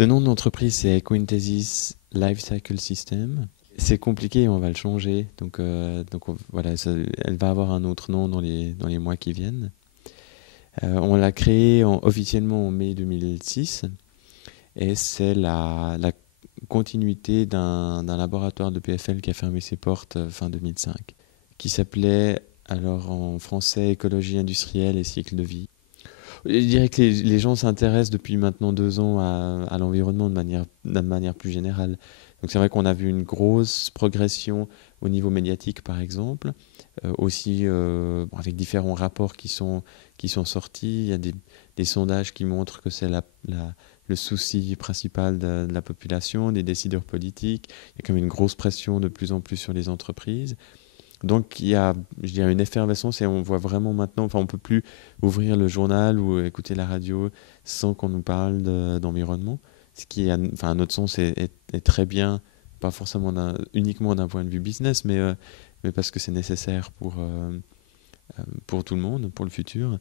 Le nom de l'entreprise, c'est Quintessis Lifecycle System. C'est compliqué, on va le changer. Voilà, elle va avoir un autre nom dans les mois qui viennent. On l'a créé officiellement en mai 2006 et c'est la continuité d'un laboratoire de PFL qui a fermé ses portes fin 2005, qui s'appelait alors en français Écologie industrielle et cycle de vie. Je dirais que les gens s'intéressent depuis maintenant 2 ans à l'environnement de manière plus générale. Donc c'est vrai qu'on a vu une grosse progression au niveau médiatique, par exemple, aussi avec différents rapports qui sont sortis. Il y a des sondages qui montrent que c'est le souci principal de la population, des décideurs politiques. Il y a quand même une grosse pression de plus en plus sur les entreprises. Donc il y a, je dirais, une effervescence et on voit vraiment maintenant, enfin on peut plus ouvrir le journal ou écouter la radio sans qu'on nous parle d'environnement, ce qui, enfin à notre sens, est très bien, pas forcément uniquement d'un point de vue business, mais parce que c'est nécessaire pour tout le monde, pour le futur.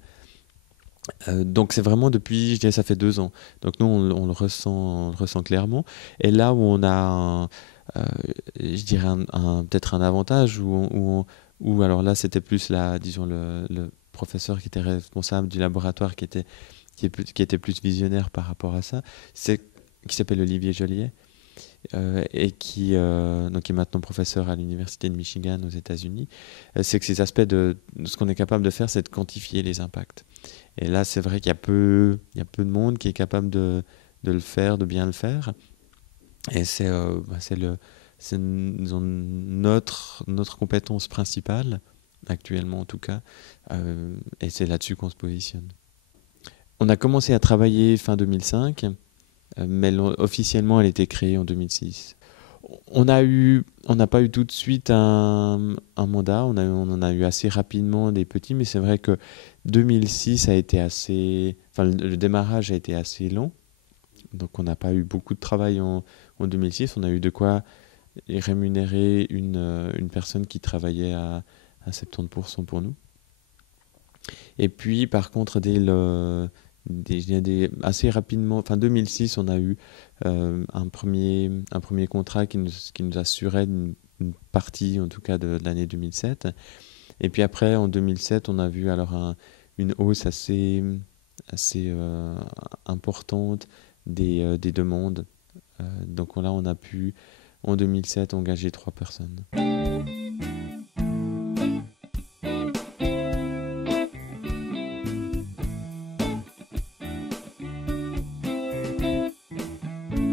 Donc c'est vraiment depuis, je dirais, ça fait 2 ans. Donc nous, on le ressent clairement. Et là où on a, euh, je dirais, peut-être un avantage, où alors là, c'était plus disons, le professeur qui était responsable du laboratoire qui était plus visionnaire par rapport à ça, qui s'appelle Olivier Joliet, et donc qui est maintenant professeur à l'Université de Michigan aux États-Unis. C'est que ces aspects de ce qu'on est capable de faire, c'est de quantifier les impacts. Et là, c'est vrai qu'il y a peu de monde qui est capable de le faire, de bien le faire. Et c'est disons, notre compétence principale, actuellement en tout cas, et c'est là-dessus qu'on se positionne. On a commencé à travailler fin 2005, mais officiellement, elle a été créée en 2006. On n'a pas eu tout de suite un mandat, on en a eu assez rapidement des petits, mais c'est vrai que 2006 a été enfin le démarrage a été assez long, donc on n'a pas eu beaucoup de travail en 2006, on a eu de quoi rémunérer une personne qui travaillait à 70% pour nous. Et puis par contre, assez rapidement, enfin 2006, on a eu un premier contrat qui nous assurait une partie, en tout cas, de l'année 2007. Et puis après, en 2007, on a vu alors une hausse assez importante des demandes. Donc là, on a pu, en 2007, engager 3 personnes.